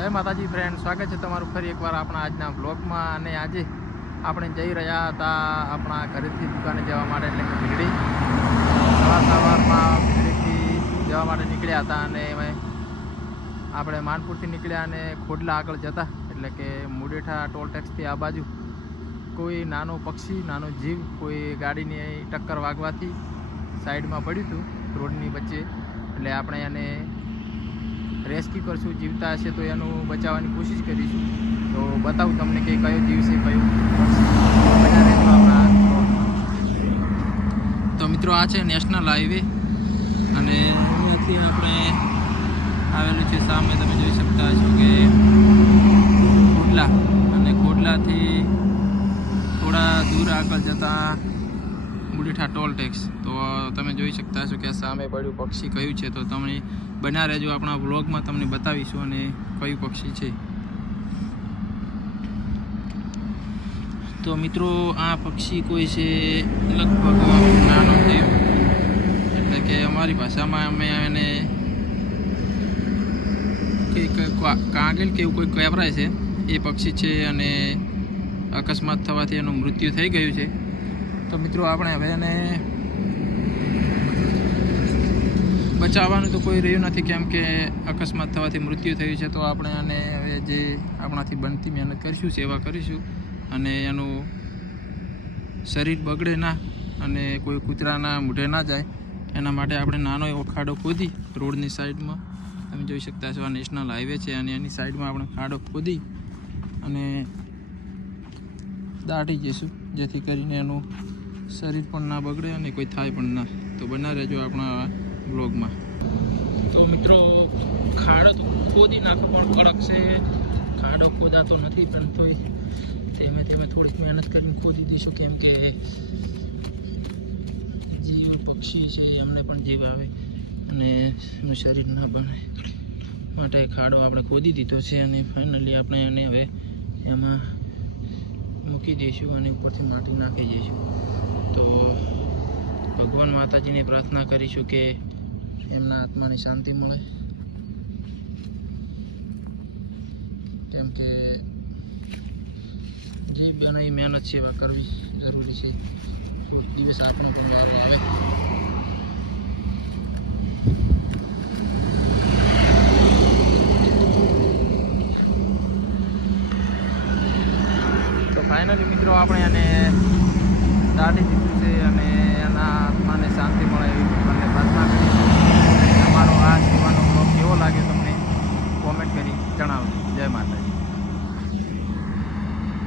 જય માતાજી ફ્રેન્ડ, સ્વાગત છે તમારું ફરી એકવાર આપણા આજના બ્લોગમાં। અને આજે આપણે જઈ રહ્યા હતા આપણા ઘરેથી દુકાને જવા માટે, એટલે કે ભીલડી। સવારમાં ભીલડીથી જવા માટે નીકળ્યા હતા અને આપણે માનપુરથી નીકળ્યા અને ખોડલા આગળ જતા, એટલે કે મુડેઠા ટોલ ટેક્સથી આ બાજુ કોઈ નાનો પક્ષી, નાનો જીવ કોઈ ગાડીની ટક્કર વાગવાથી સાઈડમાં પડ્યું હતું રોડની વચ્ચે। એટલે આપણે એને રેસ્ક્યુ કરશું, જીવતા હશે તો એનું બચાવવાની કોશિશ કરીશું। તો બતાવું તમને કે કયો જીવ છે, કયું તો મિત્રો આ છે નેશનલ હાઈવે અને અહીંયાથી આપણે આવેલું છે સામે તમે જોઈ શકતા છો કે ખોડલા, અને ખોડલાથી થોડા દૂર આગળ જતાં મુડેઠા ટોલ ટેક્સ। તો તમે જોઈ શકતા છો કે સામે પડ્યું પક્ષી કયું છે, તો તમે બન્યા રહેજો આપણા વ્લોગમાં, તમને બતાવીશું અને કયું પક્ષી છે। તો મિત્રો આ પક્ષી કોઈ છે લગભગ નાનો જીવ, એટલે કે અમારી ભાષામાં અમે એને કાગલ કે એવું કોઈ કહેવાય છે, એ પક્ષી છે અને અકસ્માત થવાથી એનું મૃત્યુ થઈ ગયું છે। તો મિત્રો આપણે હવે એને બચાવવાનું તો કોઈ રહ્યું નથી, કેમ કે અકસ્માત થવાથી મૃત્યુ થયું છે। તો આપણે આને હવે જે આપણાથી બનતી મહેનત કરીશું, સેવા કરીશું, અને એનું શરીર બગડે ના અને કોઈ કૂતરાના મૂઢે ના જાય એના માટે આપણે નાનો એવો ખાડો ખોદી રોડની સાઈડમાં, તમે જોઈ શકતા છો આ નેશનલ હાઈવે છે અને એની સાઈડમાં આપણે ખાડો ખોદી અને દાટી જઈશું, જેથી કરીને એનું શરીર પણ ના બગડે અને કોઈ થાય પણ ના। તો બના રહેજો આપણા બ્લોગમાં। તો મિત્રો ખાડો તો ખોદી નાખો પણ કડક છે, ખાડો ખોદાતો નથી, પણ તોય ધીમે ધીમે થોડીક મહેનત કરીને ખોદી દઈશું, કેમ કે જીવ પક્ષી છે એમને પણ જીવ આવે અને એનું શરીર ના બને માટે ખાડો આપણે ખોદી દીધો છે અને ફાઇનલી આપણે એને હવે એમાં મૂકી દઈશું અને ઉપરથી માટી નાખી દઈશું। તો ભગવાન માતાજીને પ્રાર્થના કરીશું કે એમના આત્માની શાંતિ મળે, કેમ કે જે બનાવી મહેનત સેવા કરવી જરૂરી છે, કોઈ દિવસ આપણને પણ વારો આવે। તો ફાઇનલી મિત્રો આપણે એને દાટી દીધું છે અને એના આત્માને શાંતિ મળે એવી ભગવાનને પ્રાર્થના કરીશું। તમારો આ સેવાનો બ્લોગ કેવો લાગે તમને કોમેન્ટ કરી જણાવજો। જય માતાજી।